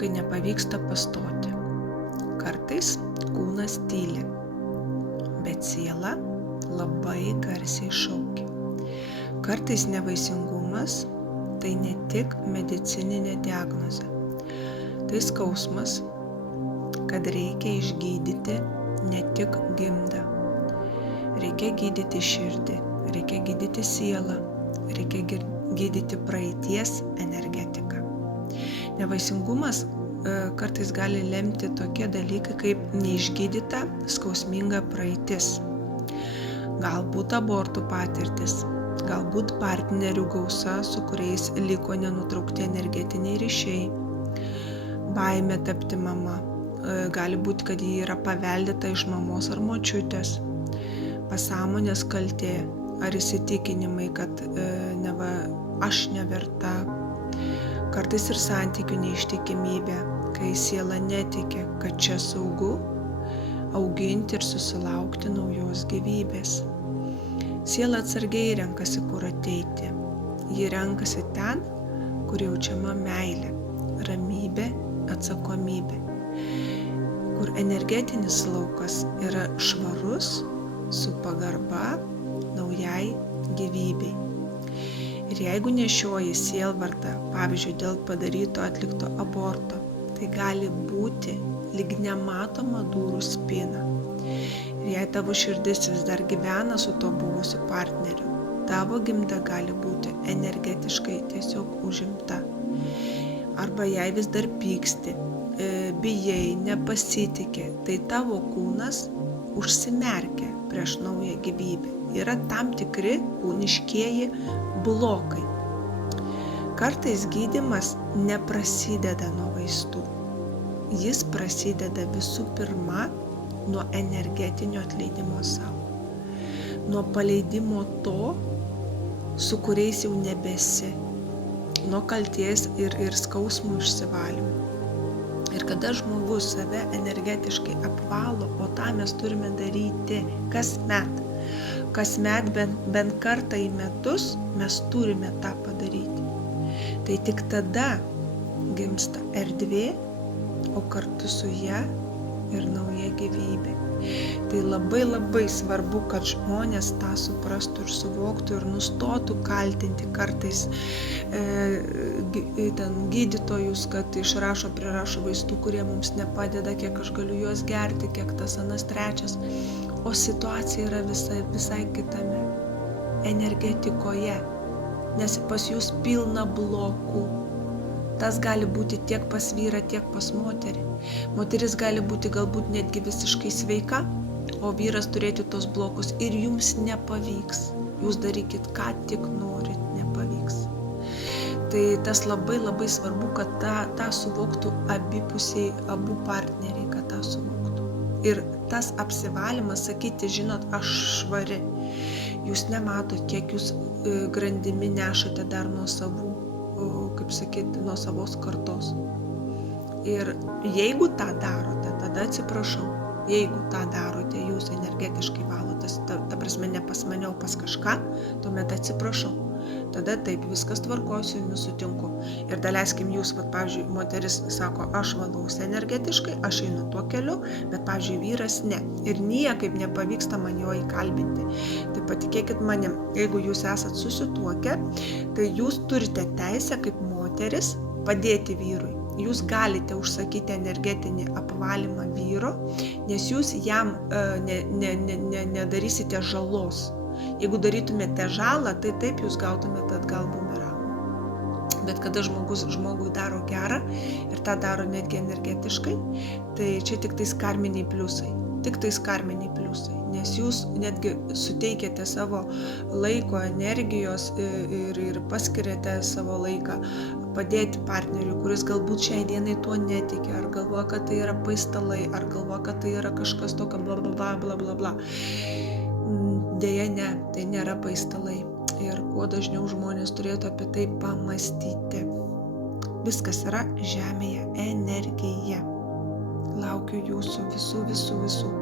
kai nepavyksta pastoti. Kartais kūnas tyli, bet siela labai garsiai šaukia. Kartais nevaisingumas tai ne tik medicininė diagnozė. Tai skausmas, kad reikia išgydyti ne tik gimdą. Reikia gydyti širdį, reikia gydyti sielą, reikia gydyti praeities energetiką. Nevaisingumas kartais gali lemti tokie dalykai kaip neišgydyta skausminga praeitis. Galbūt abortų patirtis, galbūt partnerių gausa, su kuriais liko nenutraukti energetiniai ryšiai, baimė tapti mama, gali būti, kad ji yra paveldėta iš mamos ar močiutės, pasąmonės kaltė ar įsitikinimai, kad neva aš neverta, kartais ir santykių neištikimybė, kai siela netiki, kad čia saugu auginti ir susilaukti naujos gyvybės. Siela atsargiai renkasi, kur ateiti. Ji renkasi ten, kur jaučiama meilė, ramybė, atsakomybė, kur energetinis laukas yra švarus, su pagarba naujai gyvybei. Ir jeigu nešioji sielvartą, pavyzdžiui, dėl padaryto atlikto aborto, tai gali būti lyg nematoma durų spyna. Ir jei tavo širdis vis dar gyvena su tuo buvusiu partneriu, tavo gimda gali būti energetiškai tiesiog užimta. Arba jei vis dar pyksti, bijai, nepasitikė, tai tavo kūnas užsimerkia prieš naują gyvybę. Yra tam tikri kūniškieji blokai. Kartais gydymas neprasideda nuo vaistų. Jis prasideda visų pirma nuo energetinio atleidimo savo. Nuo paleidimo to, su kuriais jau nebesi. Nuo kalties ir skausmų išsivalymo. Ir kada žmogus save energetiškai apvalo, o tą mes turime daryti kasmet. Kasmet bent kartą į metus mes turime tą padaryti. Tai tik tada gimsta erdvė, o kartu su ja ir nauja gyvybė. Tai labai svarbu, kad žmonės tą suprastų ir suvoktų ir nustotų kaltinti kartais gydytojus, kad prirašo vaistų, kurie mums nepadeda, kiek aš galiu juos gerti, kiek tas anas trečias. O situacija yra visai kitame, energetikoje, nes pas jūs pilna blokų. Tas gali būti tiek pas vyrą, tiek pas moterį. Moteris gali būti galbūt netgi visiškai sveika, o vyras turėti tos blokus ir jums nepavyks. Jūs darykit, ką tik norit, nepavyks. Tai tas labai svarbu, kad tą suvoktų abipusiai, abu partneriai, kad tą suvoktų. Ir tas apsivalymas, sakyti, žinot, aš švari. Jūs nematot, kiek jūs grandimi nešate dar nuo savų, nuo savos kartos. Ir jeigu tą darote, tada atsiprašau. Jeigu tą darote, jūs energetiškai valotės, ta prasme ne pas mane, o pas kažką, tuomet atsiprašau. Tada taip, viskas tvarkoju, su jumis sutinku. Ir daleiskim jūs, pavyzdžiui, moteris sako, aš valausi energetiškai, aš einu tuo keliu, bet, pavyzdžiui, vyras ne. Ir niekaip nepavyksta man jo įkalbinti. Tai patikėkit manim, jeigu jūs esat susituokę, tai jūs turite teisę kaip moteris padėti vyrui. Jūs galite užsakyti energetinį apvalymą vyro, nes jūs jam nedarysite žalos. Jeigu darytumėte žalą, tai taip jūs gautumėte atgal bumerangą. Bet kada žmogui daro gerą ir tą daro netgi energetiškai, tai čia tik tais karminiai pliusai. Nes jūs netgi suteikėte savo laiko, energijos ir paskiriate savo laiką padėti partneriui, kuris galbūt šiai dienai tuo netiki, ar galvoja, kad tai yra paistalai, ar galvoja, kad tai yra kažkas tokio bla. Deja ne, tai nėra paistalai. Ir kuo dažniau žmonės turėtų apie tai pamastyti. Viskas yra žemėje energija. Laukiu jūsų visų.